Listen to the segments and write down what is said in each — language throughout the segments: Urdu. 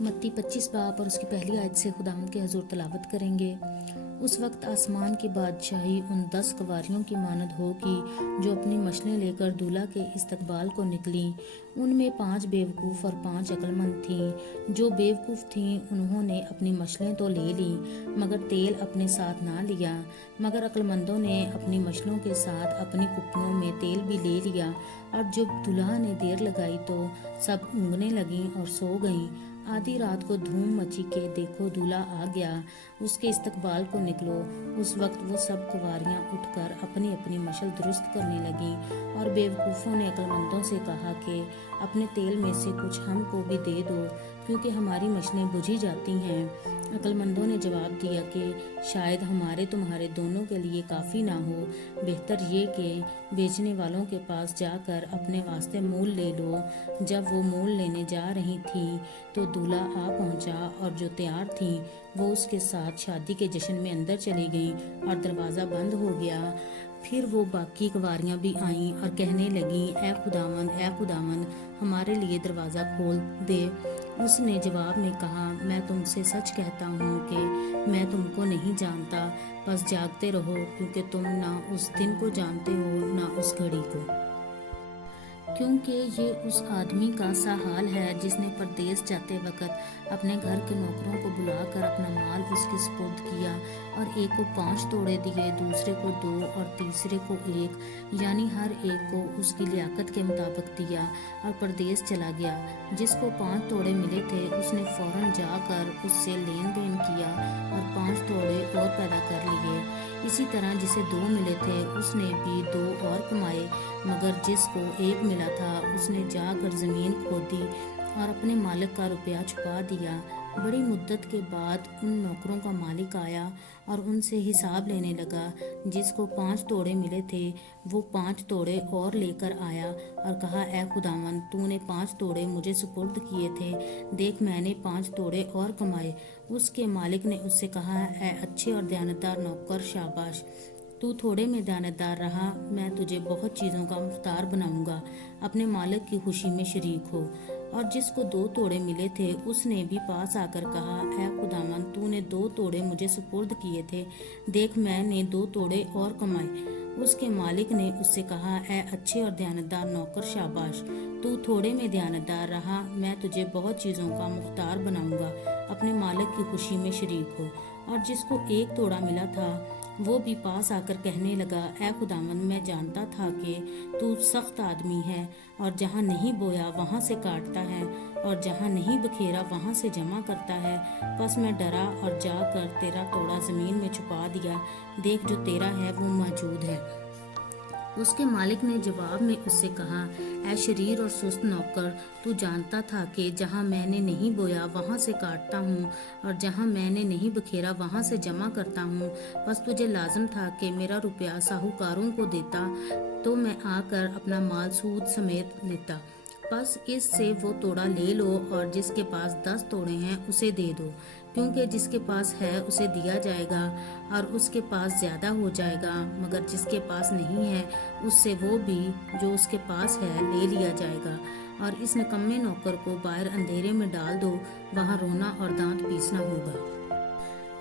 متی 25 باب اور اس کی پہلی آیت سے خداوند کے حضور تلاوت کریں گے۔ اس وقت آسمان کی بادشاہی ان 10 کنواریوں کی مانند ہوگی جو اپنی مشلیں لے کر دولہا کے استقبال کو نکلیں۔ ان میں 5 بیوقوف اور 5 عقل مند تھیں۔ جو بیوقوف تھیں انہوں نے اپنی مشلیں تو لے لیں مگر تیل اپنے ساتھ نہ لیا، مگر عقل مندوں نے اپنی مشلوں کے ساتھ اپنی کپیوں میں تیل بھی لے لیا۔ اور جب دولہا نے دیر لگائی تو سب اونگنے لگیں اور سو گئیں۔ آدھی رات کو دھوم مچی کہ دیکھو دولہا آ گیا، اس کے استقبال کو نکلو۔ اس وقت وہ سب کنواریاں اٹھ کر اپنی اپنی مشل درست کرنے لگیں، اور بیوقوفوں نے عقل مندوں سے کہا کہ اپنے تیل میں سے کچھ ہم کو بھی دے دو کیونکہ ہماری مشلیں بجھی جاتی ہیں۔ عقل مندوں نے جواب دیا کہ شاید ہمارے تمہارے دونوں کے لیے کافی نہ ہو، بہتر یہ کہ بیچنے والوں کے پاس جا کر اپنے واسطے مول لے لو۔ جب وہ مول لینے جا رہی تھیں تو دولہا آ پہنچا، اور جو تیار تھیں وہ اس کے ساتھ شادی کے جشن میں اندر چلی گئیں اور دروازہ بند ہو گیا۔ پھر وہ باقی کنواریاں بھی آئیں اور کہنے لگیں، اے خداوند ہمارے لیے دروازہ کھول دے۔ اس نے جواب میں کہا، میں تم سے سچ کہتا ہوں کہ میں تم کو نہیں جانتا، بس جاگتے رہو کیونکہ تم نہ اس دن کو جانتے ہو نہ اس گھڑی کو۔ کیونکہ یہ اس آدمی کا سا حال ہے جس نے پردیس جاتے وقت اپنے گھر کے نوکروں کو بلا کر اپنا مال اس کے سپرد کیا، اور ایک کو 5 توڑے دیے، دوسرے کو 2 اور تیسرے کو 1، یعنی ہر ایک کو اس کی لیاقت کے مطابق دیا، اور پردیس چلا گیا۔ جس کو 5 توڑے ملے تھے اس نے فوراً جا کر اس سے لین دین کیا اور 5 توڑے اور پیدا کر لیے۔ اسی طرح جسے 2 ملے تھے اس نے بھی 2 اور کمائے، مگر جس کو 1 ملا تھا اس نے جا کر زمین کھودی اور اپنے مالک کا روپیہ چھپا دیا۔ بڑی مدت کے بعد ان نوکروں کا مالک آیا اور ان سے حساب لینے لگا۔ جس کو 5 توڑے ملے تھے وہ 5 توڑے اور لے کر آیا اور کہا، اے خداوند تو نے 5 توڑے مجھے سپرد کیے تھے، دیکھ میں نے 5 توڑے اور کمائے۔ اس کے مالک نے اس سے کہا، اے اچھے اور دیانتدار نوکر، شاباش، تو تھوڑے میں دیانتدار رہا، میں تجھے بہت چیزوں کا مختار بناؤں گا، اپنے مالک کی خوشی میں شریک ہو۔ اور جس کو 2 توڑے ملے تھے اس نے بھی پاس آ کر کہا، اے خداوند تو نے 2 توڑے مجھے سپرد کیے تھے، دیکھ میں نے 2 توڑے اور کمائے۔ اس کے مالک نے اس سے کہا، اے اچھے اور دیانتدار نوکر، شاباش، تو تھوڑے میں دیانتدار رہا، میں تجھے بہت چیزوں کا مختار بناؤں گا، اپنے مالک کی خوشی میں شریک ہو۔ اور جس کو 1 توڑا ملا تھا وہ بھی پاس آ کر کہنے لگا، اے خداوند میں جانتا تھا کہ تو سخت آدمی ہے، اور جہاں نہیں بویا وہاں سے کاٹتا ہے، اور جہاں نہیں بکھیرا وہاں سے جمع کرتا ہے، پس میں ڈرا اور جا کر تیرا توڑا زمین میں چھپا دیا، دیکھ جو تیرا ہے وہ موجود ہے۔ اس کے مالک نے جواب میں اس سے کہا، اے شریر اور سست نوکر، تو جانتا تھا کہ جہاں میں نے نہیں بویا وہاں سے کاٹتا ہوں، اور جہاں میں نے نہیں بکھیرا وہاں سے جمع کرتا ہوں، بس تجھے لازم تھا کہ میرا روپیہ ساہوکاروں کو دیتا تو میں آ کر اپنا مال سود سمیت لیتا۔ بس اس سے وہ توڑا لے لو، اور جس کے پاس 10 توڑے ہیں اسے دے دو، کیونکہ جس کے پاس ہے اسے دیا جائے گا اور اس کے پاس زیادہ ہو جائے گا، مگر جس کے پاس نہیں ہے اس سے وہ بھی جو اس کے پاس ہے لے لیا جائے گا۔ اور اس نکمے نوکر کو باہر اندھیرے میں ڈال دو، وہاں رونا اور دانت پیسنا ہوگا۔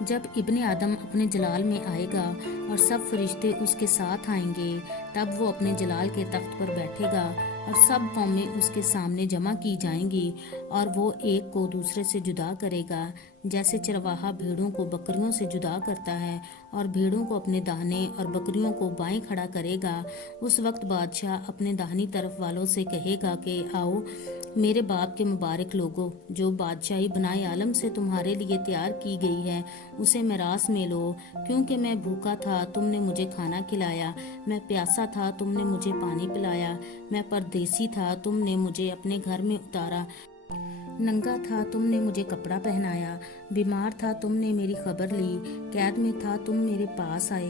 جب ابن آدم اپنے جلال میں آئے گا اور سب فرشتے اس کے ساتھ آئیں گے، تب وہ اپنے جلال کے تخت پر بیٹھے گا اور سب قومیں اس کے سامنے جمع کی جائیں گی، اور وہ ایک کو دوسرے سے جدا کرے گا، جیسے چرواہا بھیڑوں کو بکریوں سے جدا کرتا ہے، اور بھیڑوں کو اپنے داہنے اور بکریوں کو بائیں کھڑا کرے گا۔ اس وقت بادشاہ اپنے داہنی طرف والوں سے کہے گا کہ آؤ میرے باپ کے مبارک لوگو، جو بادشاہی بنائے عالم سے تمہارے لیے تیار کی گئی ہے اسے میراث میں لو، کیونکہ میں بھوکا تھا تم نے مجھے کھانا کھلایا، میں پیاسا تھا تم نے مجھے پانی پلایا، میں پردیسی تھا تم نے مجھے اپنے گھر میں اتارا، ننگا تھا تم نے مجھے کپڑا پہنایا، بیمار تھا تم نے میری خبر لی، قید میں تھا تم میرے پاس آئے،